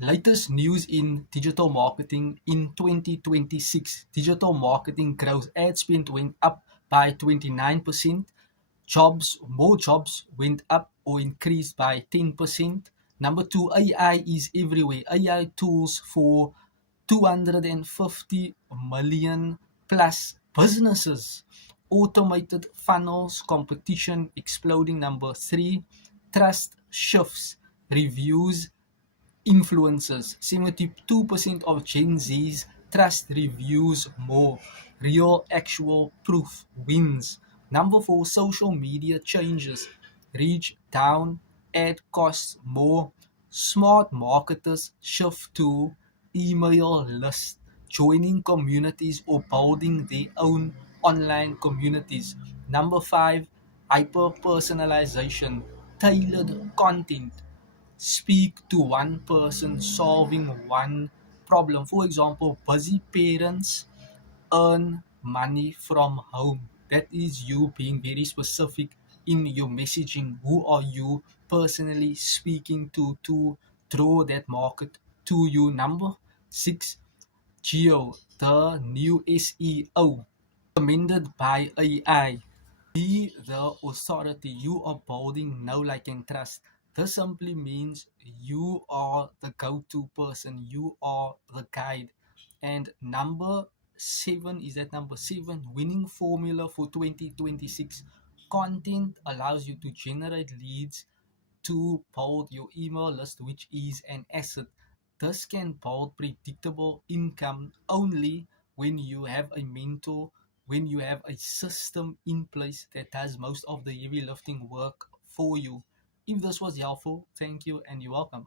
Latest news in digital marketing in 2026. Digital marketing growth ad spend went up by 29%. More jobs went up or increased by 10%. Number two, AI is everywhere. AI tools for 250 million plus businesses. Automated funnels, competition exploding. Number three, trust shifts, reviews, influencers. 72% of Gen Z's trust reviews more. Real actual proof wins. Number four, social media changes. Reach down, ad costs more. Smart marketers shift to email lists, joining communities or building their own online communities. Number five, hyper personalization, tailored content speak to one person solving one problem. For example, busy parents earn money from home. That is you being very specific in your messaging. Who are you personally speaking to draw that market to you? Number six, Geo, the new SEO, recommended by AI. Be the authority. You are building know, like, and trust. This simply means you are the go to person, you are the guide. And number seven is that number seven winning formula for 2026. Content allows you to generate leads to build your email list, which is an asset. This can build predictable income only when you have a mentor, when you have a system in place that does most of the heavy lifting work for you. If this was helpful, thank you and you're welcome.